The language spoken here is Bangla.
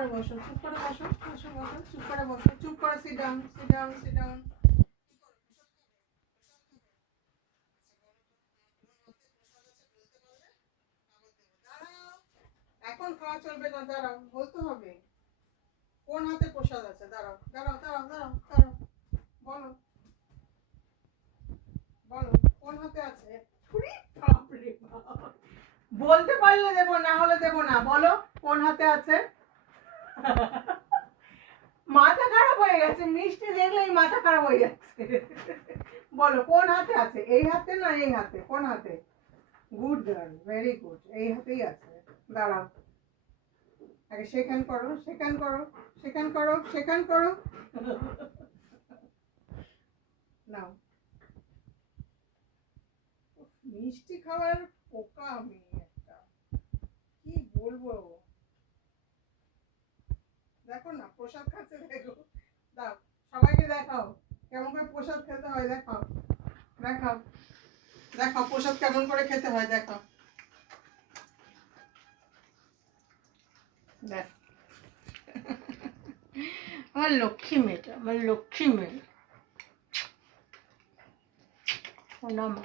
করে বসো, চুপ করে বসো, বসো বসো, চুপ করে বসো, চুপ করে sit down, sit down, sit down. এখন খাওয়া চলবে না, দাঁড়াও, বলতে হবে কোন হাতে প্রসাদ আছে। দাঁড়াও দাঁড়াও দাঁড়াও দাঁড়াও দাঁড়াও, বলো বলো কোন হাতে আছে। উরি বাপরে বাপ। বলতে পারলে দেবো, না হলে দেবো না। বলো কোন হাতে আছে। মাথা খারাপ হয়ে গেছে, মিষ্টি দেখলেই মাথা খারাপ হয়ে যাচ্ছে। বলো কোন হাতে আছে, এই হাতে না এই হাতে, কোন হাতে। গুড গার্ল, ভেরি গুড, এই হাতেই আছে। দাঁড়াও, আগে সেখান করো, সেখান করো, সেখান করো, সেখান করো। নাও, মিষ্টি খাওয়ার পোকা আমি একটা, কি বলবো। দেখো না প্রসাদ খাচ্ছে, দেখো, দাও সবাইকে দেখাও কেমন করে প্রসাদ খেতে হয়। দেখাও দেখাও দেখাও প্রসাদ কেমন করে খেতে হয়, দেখাও। দেখ, আমার লক্ষ্মী মেয়েটা, আমার লক্ষ্মী মেয়ে। ও না মা।